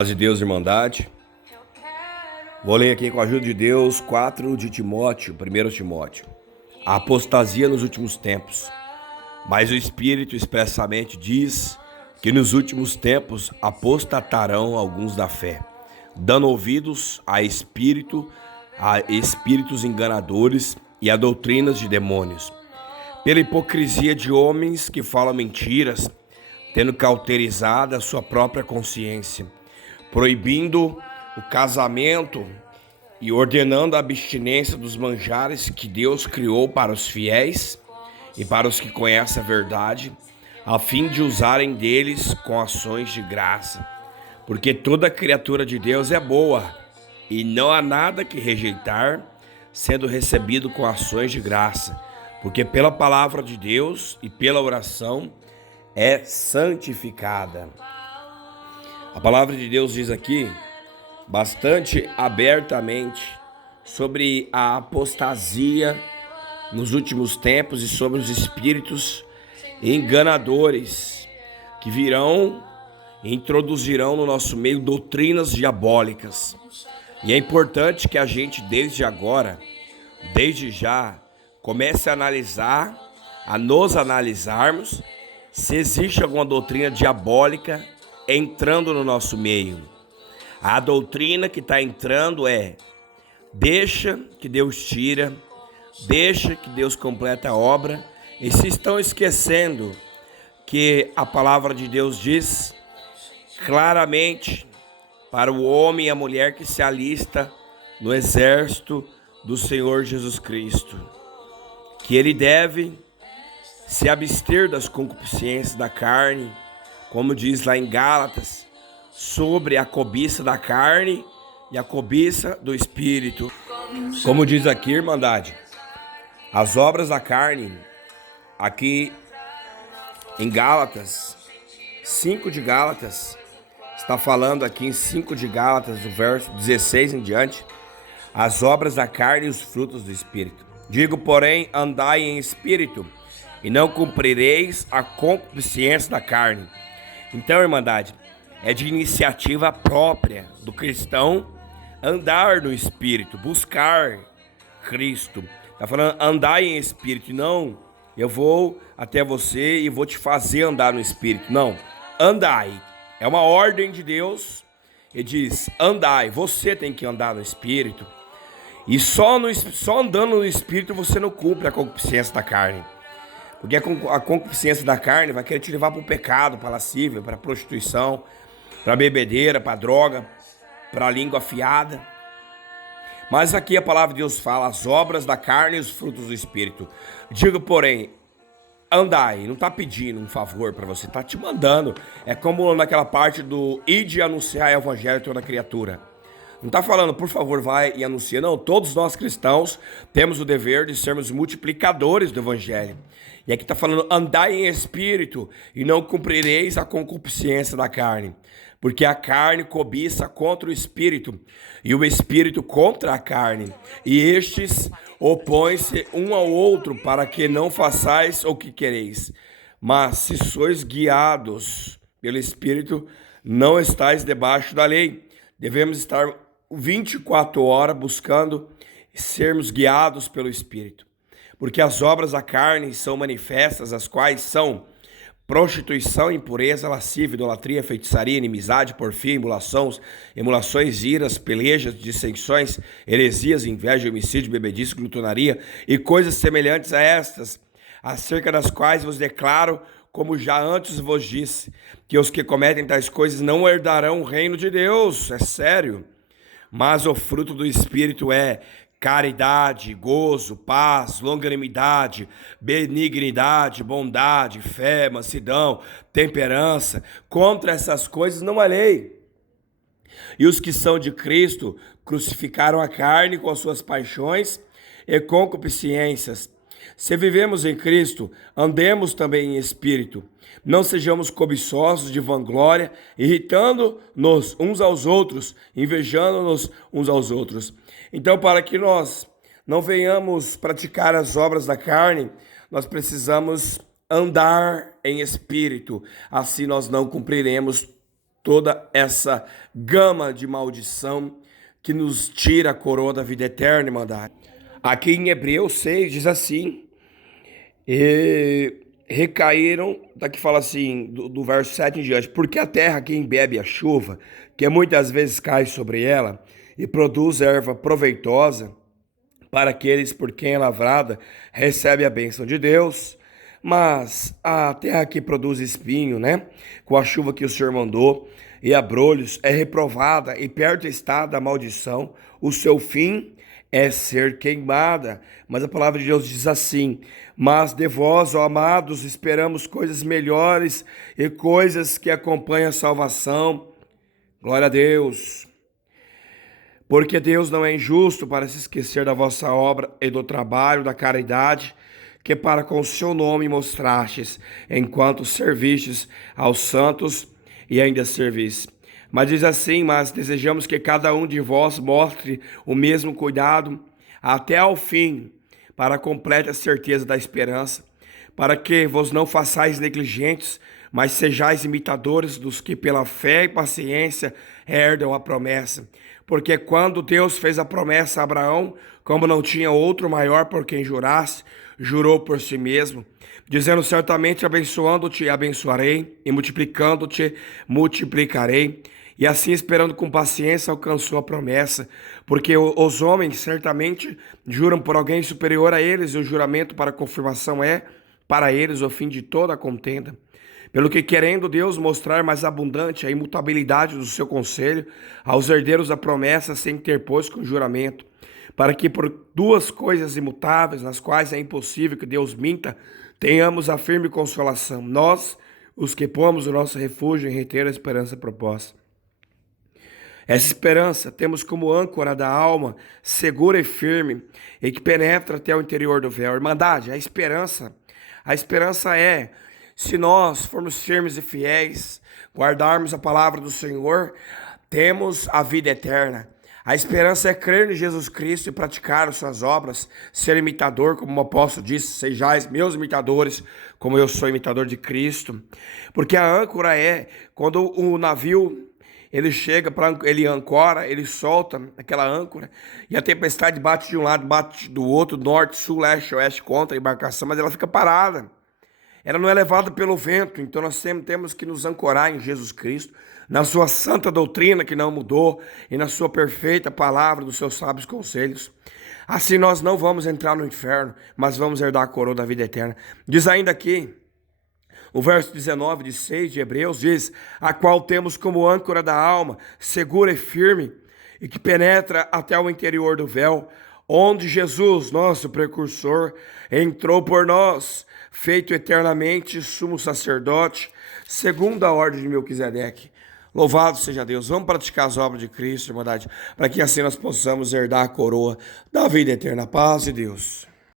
Paz de Deus, Irmandade. Vou ler aqui com a ajuda de Deus 4 de Timóteo, 1 Timóteo. A apostasia nos últimos tempos. Mas o Espírito expressamente diz que nos últimos tempos apostatarão alguns da fé, dando ouvidos a espíritos enganadores e a doutrinas de demônios, pela hipocrisia de homens que falam mentiras, tendo cauterizado a sua própria consciência, proibindo o casamento e ordenando a abstinência dos manjares que Deus criou para os fiéis e para os que conhecem a verdade, a fim de usarem deles com ações de graça. Porque toda criatura de Deus é boa, e não há nada que rejeitar, sendo recebido com ações de graça, porque pela palavra de Deus e pela oração é santificada. A palavra de Deus diz aqui, bastante abertamente, sobre a apostasia nos últimos tempos e sobre os espíritos enganadores que virão e introduzirão no nosso meio doutrinas diabólicas. E é importante que a gente, desde agora, desde já, comece a nos analisarmos se existe alguma doutrina diabólica entrando no nosso meio. A doutrina que está entrando é: deixa que Deus tira, deixa que Deus completa a obra, e se estão esquecendo que a palavra de Deus diz claramente para o homem e a mulher que se alista no exército do Senhor Jesus Cristo, que ele deve se abster das concupiscências da carne, como diz lá em Gálatas, sobre a cobiça da carne e a cobiça do espírito. Como diz aqui, Irmandade, as obras da carne, aqui em Gálatas, 5 de Gálatas, está falando aqui em 5 de Gálatas, do verso 16 em diante, as obras da carne e os frutos do espírito. Digo, porém, andai em espírito, e não cumprireis a concupiscência da carne. Então, Irmandade, é de iniciativa própria do cristão andar no Espírito, buscar Cristo. Está falando andar em Espírito, não eu vou até você e vou te fazer andar no Espírito. Não, andai. É uma ordem de Deus. Ele diz, andai, você tem que andar no Espírito. E só andando no Espírito você não cumpre a concupiscência da carne. Porque a concupiscência da carne vai querer te levar para o pecado, para a lascívia, para a prostituição, para a bebedeira, para a droga, para a língua afiada. Mas aqui a palavra de Deus fala as obras da carne e os frutos do Espírito. Digo, porém, andai, não está pedindo um favor para você, está te mandando. É como naquela parte do ide anunciar o evangelho a toda criatura. Não está falando, por favor, vai e anuncia. Não, todos nós cristãos temos o dever de sermos multiplicadores do evangelho. E aqui está falando, andai em espírito e não cumprireis a concupiscência da carne. Porque a carne cobiça contra o espírito e o espírito contra a carne. E estes opõem-se um ao outro para que não façais o que quereis. Mas se sois guiados pelo espírito, não estáis debaixo da lei. Devemos estar 24 horas buscando sermos guiados pelo Espírito. Porque as obras da carne são manifestas, as quais são prostituição, impureza, lascívia, idolatria, feitiçaria, inimizade, porfia, emulações, iras, pelejas, dissensões, heresias, inveja, homicídio, bebedice, glutonaria e coisas semelhantes a estas, acerca das quais vos declaro, como já antes vos disse, que os que cometem tais coisas não herdarão o reino de Deus. É sério. Mas o fruto do Espírito é caridade, gozo, paz, longanimidade, benignidade, bondade, fé, mansidão, temperança. Contra essas coisas não há lei. E os que são de Cristo crucificaram a carne com as suas paixões e concupiscências. Se vivemos em Cristo, andemos também em espírito. Não sejamos cobiçosos de vanglória, irritando-nos uns aos outros, invejando-nos uns aos outros. Então, para que nós não venhamos praticar as obras da carne, nós precisamos andar em espírito. Assim nós não cumpriremos toda essa gama de maldição que nos tira a coroa da vida eterna, irmandade. Aqui em Hebreus 6 diz assim, e recaíram, daqui fala assim, do verso 7 em diante, porque a terra quem bebe a chuva, que muitas vezes cai sobre ela, e produz erva proveitosa, para aqueles por quem é lavrada, recebe a bênção de Deus, mas a terra que produz espinho, né, com a chuva que o Senhor mandou, e abrolhos, é reprovada, e perto está da maldição, o seu fim é ser queimada. Mas a palavra de Deus diz assim, mas de vós, ó amados, esperamos coisas melhores e coisas que acompanham a salvação. Glória a Deus. Porque Deus não é injusto para se esquecer da vossa obra e do trabalho, da caridade, que para com o seu nome mostrastes, enquanto servistes aos santos e ainda servis. Mas diz assim, mas desejamos que cada um de vós mostre o mesmo cuidado até ao fim, para a completa certeza da esperança, para que vos não façais negligentes, mas sejais imitadores dos que pela fé e paciência herdam a promessa. Porque quando Deus fez a promessa a Abraão, como não tinha outro maior por quem jurasse, jurou por si mesmo, dizendo certamente abençoando-te abençoarei, e multiplicando-te multiplicarei. E assim, esperando com paciência, alcançou a promessa, porque os homens certamente juram por alguém superior a eles, e o juramento para confirmação é, para eles, o fim de toda a contenda. Pelo que, querendo Deus mostrar mais abundante a imutabilidade do seu conselho, aos herdeiros da promessa, sem interpôs com juramento, para que por duas coisas imutáveis, nas quais é impossível que Deus minta, tenhamos a firme consolação, nós, os que pomos o nosso refúgio em reter a esperança proposta. Essa esperança temos como âncora da alma, segura e firme, e que penetra até o interior do véu. Irmandade, a esperança é, se nós formos firmes e fiéis, guardarmos a palavra do Senhor, temos a vida eterna. A esperança é crer em Jesus Cristo e praticar as suas obras, ser imitador, como o apóstolo disse, sejais meus imitadores, como eu sou imitador de Cristo. Porque a âncora é, quando o navio ele chega, ele ancora, ele solta aquela âncora, e a tempestade bate de um lado, bate do outro, norte, sul, leste, oeste, contra a embarcação, mas ela fica parada. Ela não é levada pelo vento, então nós temos que nos ancorar em Jesus Cristo, na sua santa doutrina que não mudou, e na sua perfeita palavra, dos seus sábios conselhos. Assim nós não vamos entrar no inferno, mas vamos herdar a coroa da vida eterna. Diz ainda aqui, o verso 19 de 6 de Hebreus diz, a qual temos como âncora da alma, segura e firme, e que penetra até o interior do véu, onde Jesus, nosso precursor, entrou por nós, feito eternamente sumo sacerdote, segundo a ordem de Melquisedeque. Louvado seja Deus. Vamos praticar as obras de Cristo, irmandade, para que assim nós possamos herdar a coroa da vida eterna. Paz de Deus.